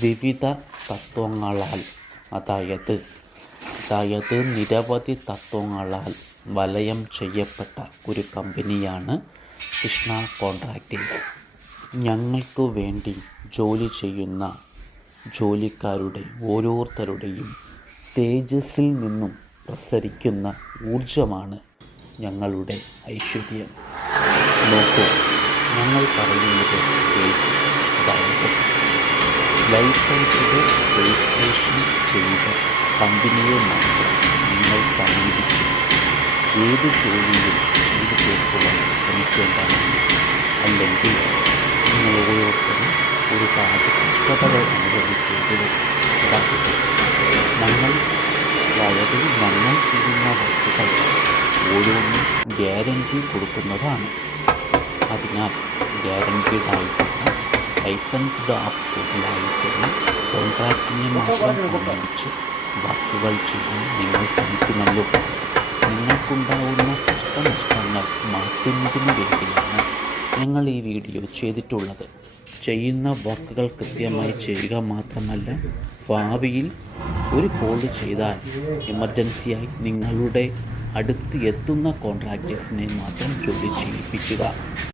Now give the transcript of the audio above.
വിവിധ തത്വങ്ങളാൽ അതായത് നിരവധി തത്വങ്ങളാൽ വലയം ചെയ്യപ്പെട്ട ഒരു കമ്പനിയാണ് കൃഷ്ണ കോൺട്രാക്ടേഴ്സ്. ഞങ്ങൾക്ക് വേണ്ടി ജോലി ചെയ്യുന്ന ജോലിക്കാരുടെ ഓരോരുത്തരുടെയും തേജസ്സിൽ നിന്നും പ്രസരിക്കുന്ന ഊർജമാണ് ഞങ്ങളുടെ ഐശ്വര്യം. നോക്കൂ, ഞങ്ങൾ പറയുന്നത് അതായത് ലൈസൻസിൻ്റെ രജിസ്ട്രേഷൻ ചെയ്ത കമ്പനിയെ മാത്രം നിങ്ങൾ സമീപിച്ച് ഏത് ജോലിയും ചെയ്തു തീർക്കുവാൻ ശ്രമിക്കേണ്ടതാണ്. അല്ലെങ്കിൽ നിങ്ങൾ ഓരോരുത്തരും ഒരു കഷ്ടതകൾ അനുഭവിക്കേണ്ടത്. ഞങ്ങൾ ചെയ്യുന്ന വസ്തുക്കൾ ഓരോന്നും ഗ്യാരണ്ടി കൊടുക്കുന്നതാണ്. അതിനാൽ ഗ്യാരണ്ടീഡായിട്ടുള്ള ലൈസൻസ്ഡ് തൊഴിലാളികളെ കോൺട്രാക്റ്റിനെ മാത്രം സമീപിച്ച് വർക്കുകൾ ചെയ്യാൻ നിങ്ങൾ ശ്രമിക്കുമല്ലോ. നിങ്ങൾക്കുണ്ടാവുന്ന കഷ്ടനഷ്ടങ്ങൾ മാറ്റുന്നതിന് വേണ്ടിയാണ് ഞങ്ങൾ ഈ വീഡിയോ ചെയ്തിട്ടുള്ളത്. ചെയ്യുന്ന വർക്കുകൾ കൃത്യമായി ചെയ്യുക മാത്രമല്ല, ഭാവിയിൽ ഒരു കോൾ ചെയ്താൽ എമർജൻസിയായി നിങ്ങളുടെ അടുത്ത് എത്തുന്ന കോൺട്രാക്ടേഴ്സിനെ മാത്രം ജോലി ചെയ്യിപ്പിക്കുക.